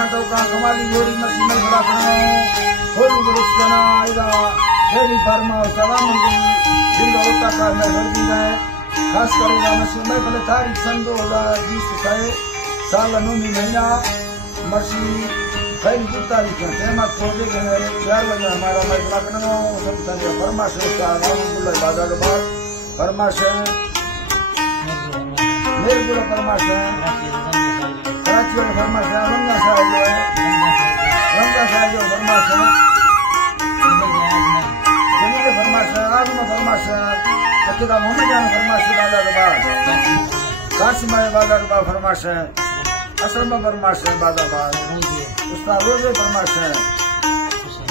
खातो का कमाली गोरी मसी में खड़ा खानो खोलू दुरुस्त करना आएगा देवी फरमा सलाम जिंदा होता का मैं हर दी है खास करेगा मसी में भले तारीख सन 2020 साल 9 महीना मसी पहली तारीख है तेमत खोजे गए 4 बजे हमारा मैं लखनऊ संतन फरमाश का रामपुर बाजार बाग फरमाश मेरे पूरा फरमाश कराची वाला फरमाश है रंगा साहब जो फरमाश है जमीन फरमाश है आजमा फरमाश है अकीदा मोहम्मद जान फरमाश है बाजार बाग कासिम बाजार बाग फरमाश है असलमा फरमाश है बाजार बाग उस्ताद रोजे फरमाश है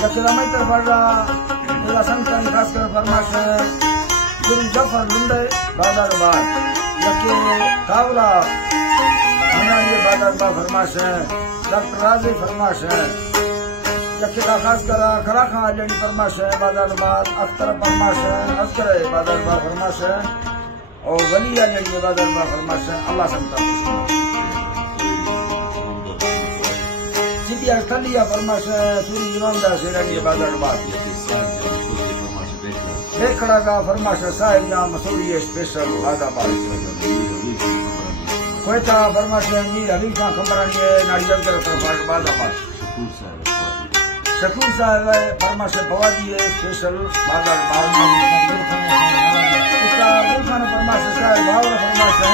अकीदा मैं तो पढ़ रहा मेरा संतन खास कर फरमाश है गुरु जफर लुंडे बाजार बाग यके कावला ये बाजार बा फरमाश है डॉक्टर राजी फरमाश है यके खास कर खरा खां जड़ी फरमाश है बाजार बाग अख्तर फरमाश है अख्तर बाजार बा फरमाश है और वलिया जड़ी बाजार बा फरमाश है अल्लाह संता चिटिया ठंडिया फरमाश है सूरी ईमानदार से जड़ी बाजार बाग देखड़ा का फरमाश है साहिब या मसूरी स्पेशल आदाबाद कोयता फरमाश है मीर हबीब खां खबरानी है नारियल तरफ बादाबाद शकूर साहब है फरमाश फवादी है स्पेशल बादाबाद उसका खान फरमाश साहब भावरा फरमाश है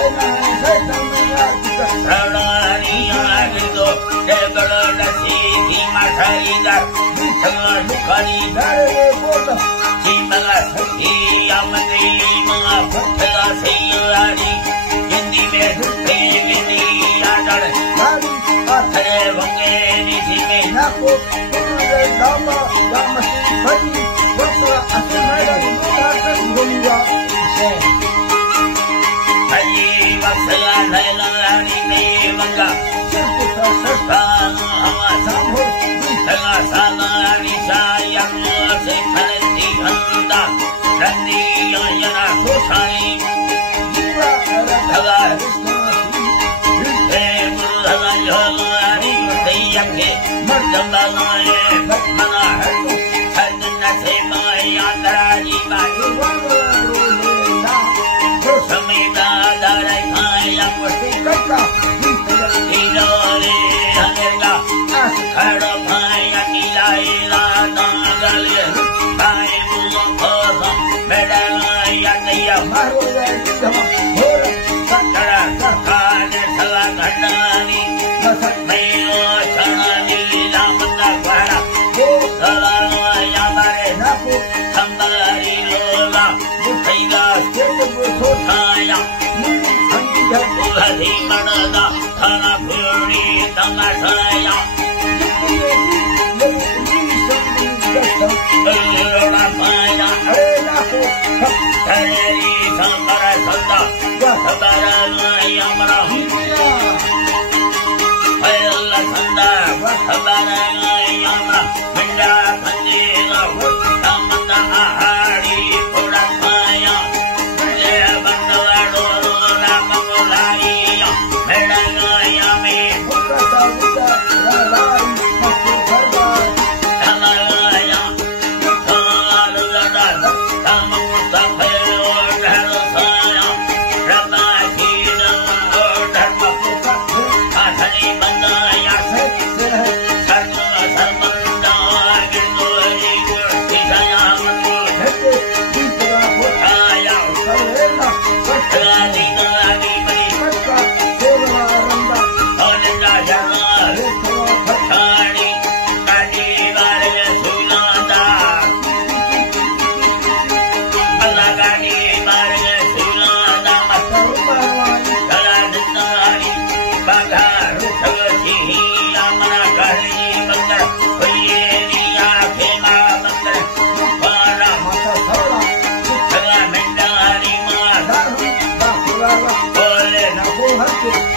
खड़ा Bolle na ho